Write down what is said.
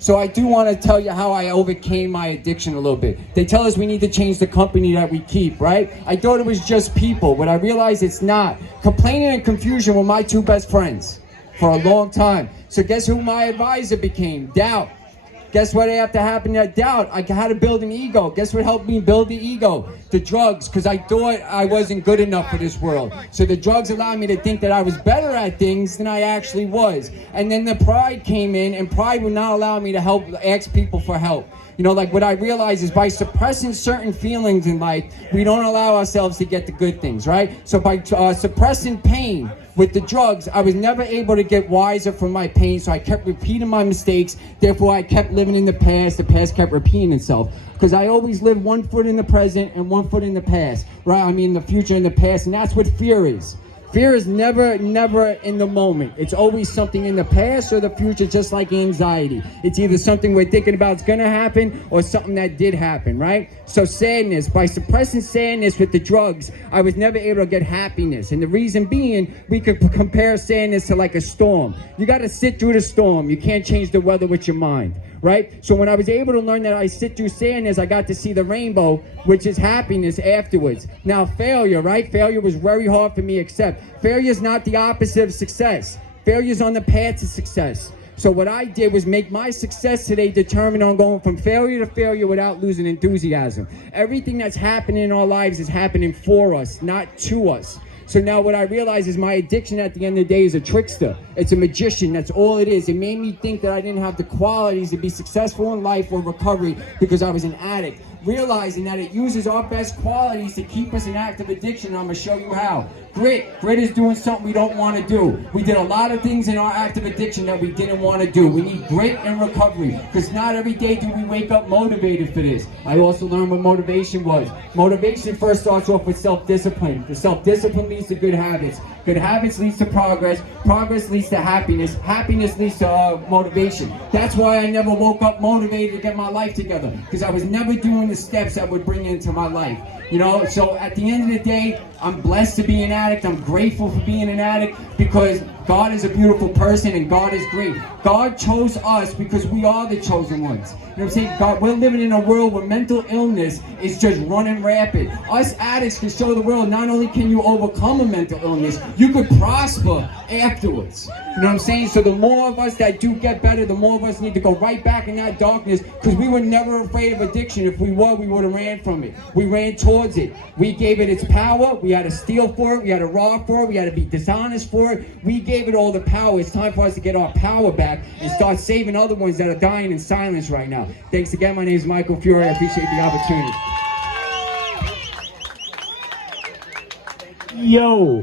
So I do want to tell you how I overcame my addiction a little bit. They tell us we need to change the company that we keep, right? I thought it was just people, but I realized it's not. Complaining and confusion were my two best friends for a long time. So guess who my advisor became? Doubt. Guess what after happened to doubt? I had to build an ego. Guess what helped me build the ego? The drugs, because I thought I wasn't good enough for this world. So the drugs allowed me to think that I was better at things than I actually was. And then the pride came in, and pride would not allow me to ask people for help. You know, like what I realized is by suppressing certain feelings in life, we don't allow ourselves to get the good things, right? So by suppressing pain with the drugs, I was never able to get wiser from my pain, so I kept repeating my mistakes. Therefore, I kept living in the past. The past kept repeating itself. Because I always live 1 foot in the present and 1 foot in the past, right? I mean, the future and the past, and that's what fear is. Fear is never in the moment. It's always something in the past or the future, just like anxiety. It's either something we're thinking about is going to happen or something that did happen, right? So sadness, by suppressing sadness with the drugs, I was never able to get happiness. And the reason being, we could compare sadness to like a storm. You got to sit through the storm. You can't change the weather with your mind, right? So when I was able to learn that I sit through sadness, I got to see the rainbow, which is happiness afterwards. Now failure, right? Failure was very hard for me to accept. Failure is not the opposite of success. Failure is on the path to success. So what I did was make my success today determined on going from failure to failure without losing enthusiasm. Everything that's happening in our lives is happening for us, not to us. So now what I realize is my addiction at the end of the day is a trickster. It's a magician. That's all it is. It made me think that I didn't have the qualities to be successful in life or recovery because I was an addict. Realizing that it uses our best qualities to keep us in active addiction. I'm going to show you how. Grit. Grit is doing something we don't want to do. We did a lot of things in our active addiction that we didn't want to do. We need grit and recovery because not every day do we wake up motivated for this. I also learned what motivation was. Motivation first starts off with self-discipline. The self-discipline leads to good habits. Good habits leads to progress. Progress leads to happiness. Happiness leads to motivation. That's why I never woke up motivated to get my life together because I was never doing the steps that would bring into my life. You know, so at the end of the day, I'm blessed to be an addict. I'm grateful for being an addict because God is a beautiful person and God is great. God chose us because we are the chosen ones. You know what I'm saying? God, we're living in a world where mental illness is just running rapid. Us addicts can show the world not only can you overcome a mental illness, you could prosper afterwards. You know what I'm saying? So the more of us that do get better, the more of us need to go right back in that darkness because we were never afraid of addiction. If we were, we would have ran from it. We ran towards it. We gave it its power. We had to steal for it. We had to rob for it. We had to be dishonest for it. We gave it all the power. It's time for us to get our power back and start saving other ones that are dying in silence right now. Thanks again. My name is Michael Fiore. I appreciate the opportunity. Yo.